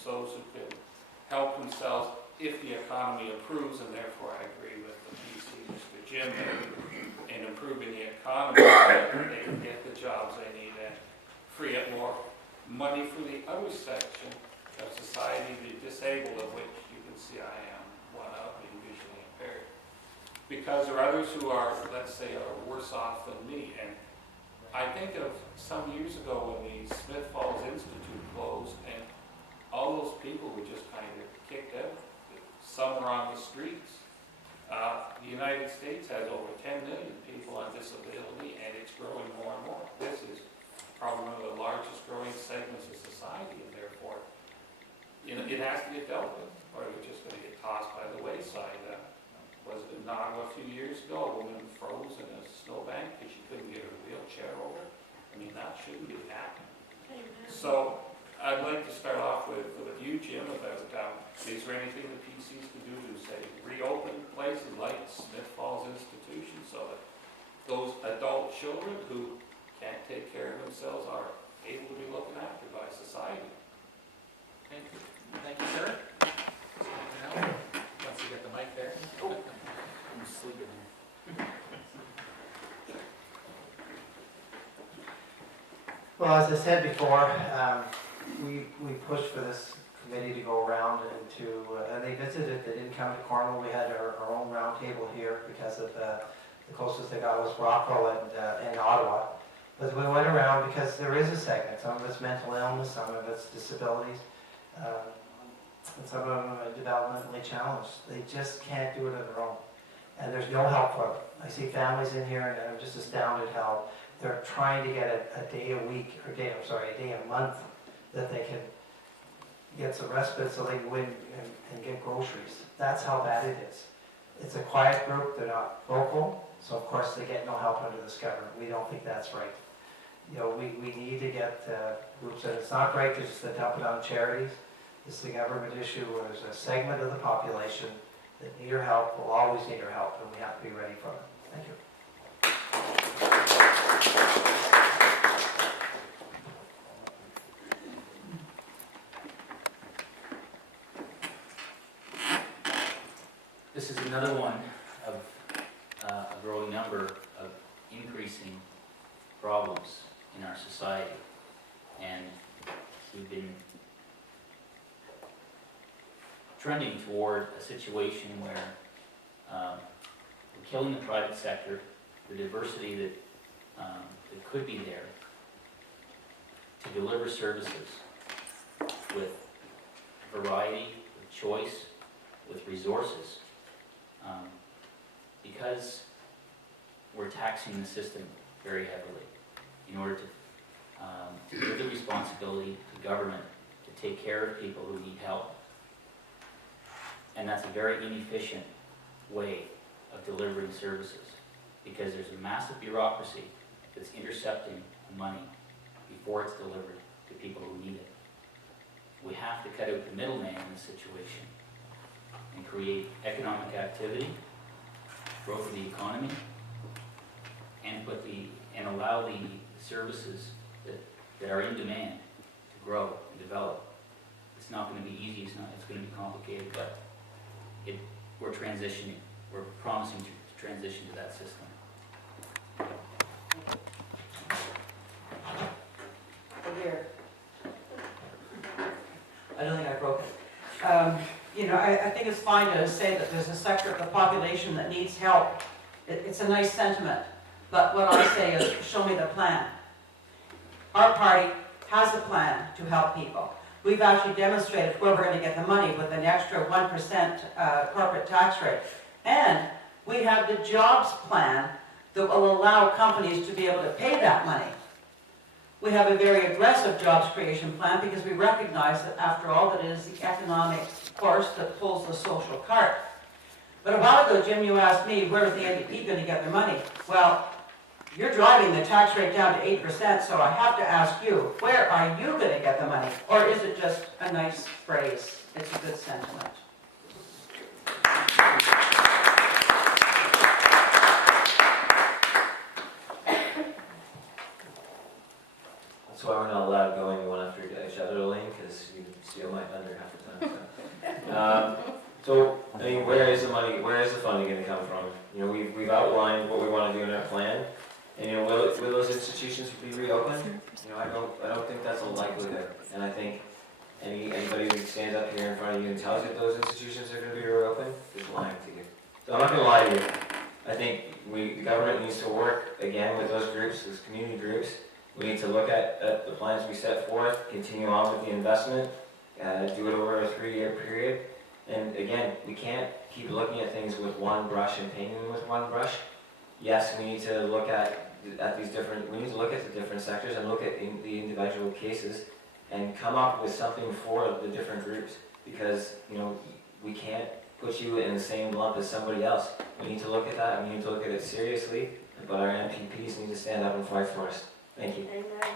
groups, those who can help themselves if the economy improves, and therefore I agree with the PC, Mr. Jim, in improving the economy, so they can get the jobs they need and free up more money for the other section of society, the disabled, of which you can see I am one of, being visually impaired. Because there are others who are, let's say, are worse off than me. And I think of some years ago when the Smith Falls Institute closed, and all those people were just kind of kicked out. Some were on the streets. The United States has over 10 million people on disability, and it's growing more and more. This is probably one of the largest growing segments of society, and therefore, you know, it has to get dealt with, or they're just going to get tossed by the wayside. Was it in Ottawa a few years ago? A woman froze in a snowbank because she couldn't get her wheelchair over. I mean, that shouldn't be happening. So I'd like to start off with you, Jim, about is there anything the PCs can do to, say, reopen places like Smith Falls Institution so that those adult children who can't take care of themselves are able to be looked after by society? Thank you. Thank you, sir. Once you get the mic there. Oh. I'm sleeping here. Well, as I said before, we pushed for this committee to go around and they visited. They didn't come to Cornwall. We had our own round table here because of the closest they got was Rockville and Ottawa. But we went around because there is a segment. Some of it's mental illness, some of it's disabilities, and some of them are developmentally challenged. They just can't do it on their own. And there's no help for them. I see families in here, and I'm just astounded how they're trying to get a day a week, or a day a month that they can get some respite so they can go in and get groceries. That's how bad it is. It's a quiet group. They're not vocal, so of course they get no help under this government. We don't think that's right. You know, we need to get groups, and it's not right to just dump it on charities. This is a government issue where there's a segment of the population that need our help, will always need our help, and we have to be ready for it. Thank you. This is another one of a growing number of increasing problems in our society, and we've been trending toward a situation where we're killing the private sector, the diversity that could be there to deliver services with variety, with choice, with resources, because we're taxing the system very heavily in order to give the responsibility to government to take care of people who need help. And that's a very inefficient way of delivering services, because there's a massive bureaucracy that's intercepting the money before it's delivered to people who need it. We have to cut out the middleman in this situation and create economic activity, growth of the economy, and allow the services that are in demand to grow and develop. It's not going to be easy. It's going to be complicated, but we're transitioning. We're promising to transition to that system. Here. I don't think I broke it. You know, I think it's fine to say that there's a sector of the population that needs help. It's a nice sentiment, but what I say is, show me the plan. Our party has a plan to help people. We've actually demonstrated where we're going to get the money with an extra 1% corporate tax rate. And we have the jobs plan that will allow companies to be able to pay that money. We have a very aggressive jobs creation plan because we recognize that after all, that it is the economic force that pulls the social cart. But a while ago, Jim, you asked me, where is the NDP going to get their money? Well, you're driving the tax rate down to 8%, so I have to ask you, where are you going to get the money? Or is it just a nice phrase? It's a good sentiment. That's why we're not allowed going one after each other, Elaine, because you steal my thunder. where is the money, where is the funding gonna come from? You know, we've outlined what we wanna do in our plan, and, you know, will those institutions be reopened? You know, I don't think that's a likelihood, and I think anybody who stands up here in front of you and tells you those institutions are gonna be reopened is lying to you. So I'm not gonna lie to you. I think the government needs to work again with those groups, those community groups. We need to look at the plans we set forth, continue on with the investment, do it over a 3-year period. And again, we can't keep looking at things with one brush and painting them with one brush. Yes, we need to look at these different, we need to look at the different sectors and look at the individual cases and come up with something for the different groups. Because, you know, we can't put you in the same lump as somebody else. We need to look at that, and we need to look at it seriously, but our MPPs need to stand up and fight for us. Thank you. Amen.